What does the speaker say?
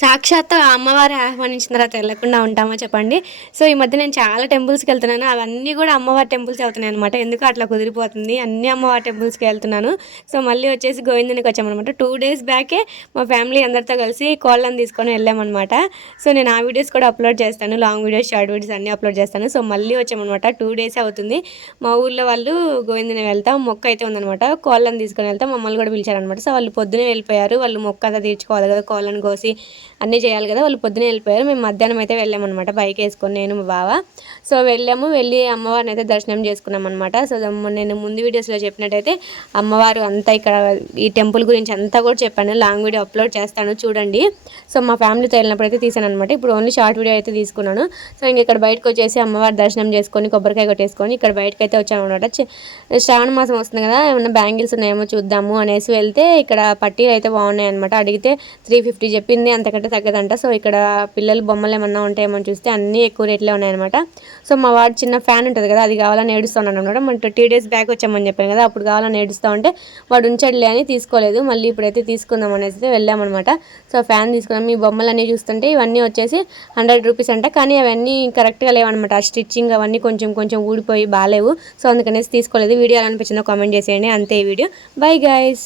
సాక్షాత్తు ఆ అమ్మవారే ఆహ్వానించిన తర్వాత ఎళ్ళకుండా ఉంటామా చెప్పండి. సో, ఈ మధ్య నేను చాలా టెంపుల్స్‌కెళ్తున్నాను. అవన్నీ గూడా అమ్మవారి టెంపుల్సే అవుతున్నాయనమాట. ఎందుకో అట్లా కుదిరిపోతుంది. అన్ని అమ్మవారి టెంపుల్స్‌కే ఎళ్తున్నాను. సో, మళ్ళీ వచ్చేసి గోవిందునికొచ్చామనమాట. 2 డేస్ బ్యాకే మా ఫ్యామిలీ అందరితో కలిసి కోళ్ళని తీసుకొని ఎళ్ళామనమాట. సో, నేను ఆ వీడియోస్ కూడా అప్‌లోడ్ చేస్తాను. లాంగ్ వీడియోస్, షార్ట్ వీడియోస్ అన్నీ అప్‌లోడ్ చేస్తాను. సో, మళ్ళీ వచ్చామనమాట. 2 డేసే అవుతుంది. మా ఊర్లో వాళ్ళు గోవిందుని వెళ్తాం. మొక్కయితే ఉందనమాట. కోళ్ళని తీసుకొని వెళ్తాం. మమ్మల్ని కూడా పిలిచారనమాట. సో, వాళ్ళు పొద్దున్నే వెళ్ళిపోయారు. వాళ్ళు మొక్కంతా తీర్చుకోవాలి కదా! కోళ్ళని కోసి అన్నీ చేయాలి కదా! వాళ్ళు పొద్దున్నే వెళ్ళిపోయారు. మేము మధ్యాహ్నం అయితే వెళ్ళామనమాట బైకేసుకొని నేను, మా బావ. సో, వెళ్ళి అమ్మవారినైతే దర్శనం చేసుకున్నామనమాట. సో, నేను ముందు వీడియోస్‌లో చెప్పినట్టయితే అమ్మవారు అంతా ఇక్కడ ఈ టెంపుల్ గురించి అంతా కూడా చెప్పాను. లాంగ్ వీడియో అప్‌లోడ్ చేస్తాను చూడండి. సో, మా ఫ్యామిలీతో వెళ్ళినప్పుడైతే తీసాననమాట. ఇప్పుడు ఓన్లీ షార్ట్ వీడియో అయితే తీసుకున్నాను. సో, ఇంక ఇక్కడ బయటకొచ్చేసి అమ్మవారి దర్శనం చేసుకొని, కొబ్బరికాయ కొట్టేసుకొని ఇక్కడ బయటకైతే వచ్చామనమాట. శ్రావణ మాసం వస్తుంది కదా! ఏమన్నా బ్యాంగిల్స్ ఉన్నాయేమో చూద్దాము అనేసి వెళ్తే ఇక్కడ పట్టీలు అయితే బాగున్నాయన్నమాట. అడిగితే 350 చెప్పింది. అంతకంటే తగ్గదంట. సో, ఇక్కడ పిల్లల బొమ్మలు ఏమన్నా ఉంటాయేమో అని చూస్తే అన్నీ ఎక్కువ రేట్లే ఉన్నాయన్నమాట. సో, మా వాడు చిన్న ఫ్యాన్ ఉంటుంది కదా! అది కావాలని ఏడుస్తున్నాడనమాట. మనం 30 డేస్ బ్యాక్ వచ్చామని చెప్పాను కదా! అప్పుడు కావాలని ఏడుస్తా ఉంటే వాడు ఉంచాడులే అని తీసుకోలేదు. మళ్ళీ ఇప్పుడైతే తీసుకుందాం అనేసి వెళ్ళామనమాట. సో, ఫ్యాన్ తీసుకున్నాం. ఈ బొమ్మలన్నీ చూస్తుంటే ఇవన్నీ వచ్చేసి 100 రూపీస్ అంట. కానీ అవన్నీ కరెక్ట్‌గా లేవన్నమాట. ఆ స్టిచ్చింగ్ అవన్నీ కొంచెం కొంచెం ఊడిపోయి బాలేవు. సో, అందుకనేసి తీసుకోలేదు. వీడియో ఎలా అనిపించిందో కామెంట్ చేసేయండి. అంతే ఈ వీడియో. Bye guys.